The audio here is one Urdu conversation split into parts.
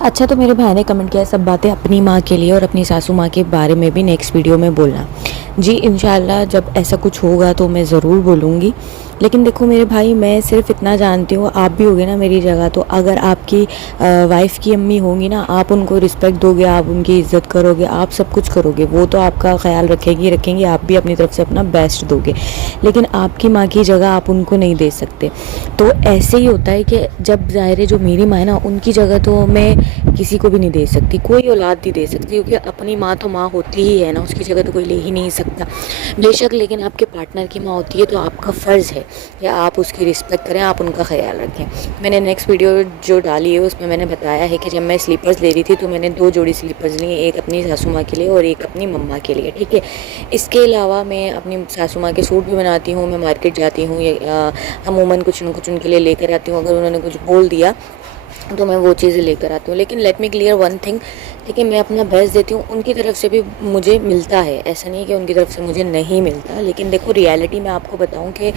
اچھا، تو میرے بھائی نے کمنٹ کیا سب باتیں اپنی ماں کے لیے اور اپنی ساسو ماں کے بارے میں بھی نیکسٹ ویڈیو میں بولنا۔ جی انشاءاللہ جب ایسا کچھ ہوگا تو میں ضرور بولوں گی، لیکن دیکھو میرے بھائی، میں صرف اتنا جانتی ہوں، آپ بھی ہوگے نا میری جگہ، تو اگر آپ کی وائف کی امی ہوں گی نا، آپ ان کو رسپیکٹ دو گے، آپ ان کی عزت کرو گے، آپ سب کچھ کرو گے، وہ تو آپ کا خیال رکھیں گی، آپ بھی اپنی طرف سے اپنا بیسٹ دو گے، لیکن آپ کی ماں کی جگہ آپ ان کو نہیں دے سکتے۔ تو ایسے ہی ہوتا ہے کہ جب ظاہر ہے جو میری ماں ہے نا، ان کی جگہ تو میں کسی کو بھی نہیں دے سکتی، کوئی اولاد نہیں دے سکتی، کیونکہ اپنی ماں تو ماں ہوتی ہی ہے نا، اس کی جگہ تو کوئی لے ہی نہیں سکتا بے شک، لیکن آپ کے پارٹنر کی ماں ہوتی ہے تو آپ کا فرض ہے کہ آپ اس کی رسپیکٹ کریں، آپ ان کا خیال رکھیں۔ میں نے نیکسٹ ویڈیو جو ڈالی ہے اس میں نے بتایا ہے کہ جب میں سلیپرز لے رہی تھی تو میں نے 2 جوڑی سلیپرز لی، ایک اپنی ساسو ماں کے لیے اور ایک اپنی مما کے لیے، ٹھیک ہے۔ اس کے علاوہ میں اپنی ساسو ماں کے سوٹ بھی بناتی ہوں، میں مارکیٹ جاتی ہوں، عموماً کچھ نہ کچھ ان کے لیے لے کر آتی ہوں، اگر انہوں نے کچھ بول دیا تو میں وہ چیزیں لے کر آتی ہوں، لیکن let me clear one thing, دیکھیں میں اپنا بیسٹ دیتی ہوں، ان کی طرف سے بھی مجھے ملتا ہے، ایسا نہیں کہ ان کی طرف سے مجھے نہیں ملتا، لیکن دیکھو ریالٹی میں آپ کو بتاؤں کہ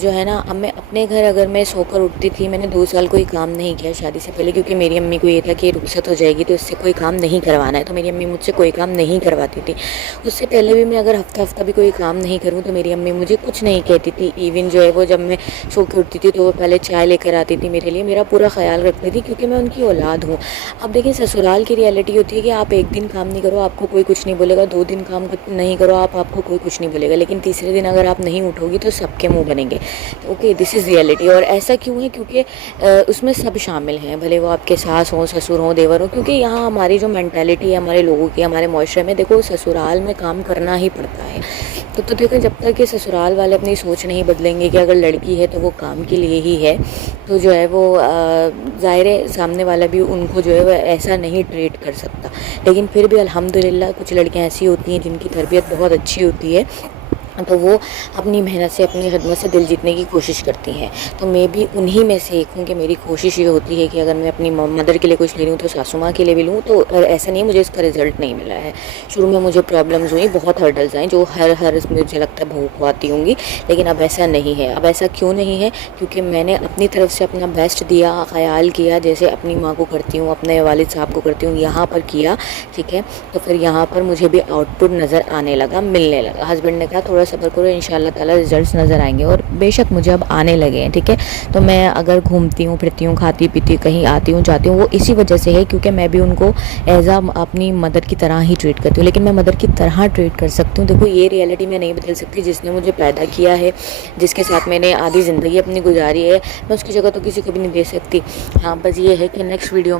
جو ہے نا، اب میں اپنے گھر اگر میں سو کر اٹھتی تھی، میں نے 2 سال کوئی کام نہیں کیا شادی سے پہلے، کیونکہ میری امی کو یہ تھا کہ رخصت ہو جائے گی تو اس سے کوئی کام نہیں کروانا ہے، تو میری امی مجھ سے کوئی کام نہیں کرواتی تھی۔ اس سے پہلے بھی میں اگر ہفتہ بھی کوئی کام نہیں کروں تو میری امی مجھے کچھ نہیں کہتی تھی، ایون جو ہے وہ جب میں سو کے اٹھتی تھی تو وہ پہلے چائے لے کر آتی تھی میرے لیے، میرا پورا خیال رکھتی تھی، کیونکہ میں ان کی اولاد ہوں۔ اب دیکھیں سسرال کی ریالٹی ہوتی ہے کہ آپ ایک دن کام نہیں کرو آپ کو کوئی کچھ نہیں بولے گا، 2 دن کام نہیں کرو آپ کو کوئی کچھ نہیں بولے گا، لیکن تیسرے دن اگر آپ نہیں اٹھو گی تو سب کے منہ بنیں گے۔ Okay, this is reality. اور ایسا کیوں ہے؟ کیونکہ اس میں سب شامل ہیں، بھلے وہ آپ کے ساس ہوں، سسر ہوں، دیور ہوں، کیونکہ یہاں ہماری جو مینٹیلٹی ہے ہمارے لوگوں کی، ہمارے معاشرے میں، دیکھو سسرال میں کام کرنا ہی پڑتا ہے۔ تو دیکھو جب تک کہ سسرال والے اپنی سوچ نہیں بدلیں گے کہ اگر لڑکی ہے تو وہ کام کے لیے ہی ہے، تو جو ہے وہ ظاہر ہے سامنے والا بھی ان کو جو ہے وہ ایسا نہیں ٹریٹ کر سکتا، لیکن پھر بھی الحمدللہ کچھ لڑکیاں ایسی ہوتی ہیں جن کی تربیت بہت اچھی ہوتی ہے، تو وہ اپنی محنت سے، اپنی خدمت سے دل جیتنے کی کوشش کرتی ہیں۔ تو میں بھی انہی میں سے ایک ہوں کہ میری کوشش یہ ہوتی ہے کہ اگر میں اپنی مدر کے لیے کچھ لے رہی ہوں تو ساسو ماں کے لیے بھی لوں، تو ایسا نہیں ہے مجھے اس کا رزلٹ نہیں ملا ہے، شروع میں مجھے پرابلمز ہوئی، بہت ہرڈلز آئیں جو ہر مجھے لگتا ہے بہو کو آتی ہوں گی، لیکن اب ایسا نہیں ہے۔ اب ایسا کیوں نہیں ہے؟ کیونکہ میں نے اپنی طرف سے اپنا بیسٹ دیا، خیال کیا، جیسے اپنی ماں کو کرتی ہوں، اپنے والد صاحب کو کرتی ہوں، یہاں پر کیا، ٹھیک ہے، تو پھر یہاں پر مجھے بھی آؤٹ پٹ نظر آنے لگا، ملنے لگا۔ ہسبینڈ نے کہا تھوڑا صبر کرو، انشاءاللہ تعالیٰ ریزلٹس نظر آئیں گے، اور بے شک مجھے اب آنے لگے ہیں، ٹھیک ہے۔ تو میں اگر گھومتی ہوں پھرتی ہوں، کھاتی پیتی کہیں آتی ہوں جاتی ہوں، وہ اسی وجہ سے ہے کیونکہ میں بھی ان کو ایز اپنی مدر کی طرح ہی ٹریٹ کرتی ہوں، لیکن میں مدر کی طرح ٹریٹ کر سکتی ہوں، دیکھو یہ ریالٹی میں نہیں بدل سکتی، جس نے مجھے پیدا کیا ہے، جس کے ساتھ میں نے آدھی زندگی اپنی گزاری ہے، میں اس کی جگہ تو کسی کو بھی نہیں دے سکتی۔ ہاں بس یہ ہے کہ نیکسٹ ویڈیو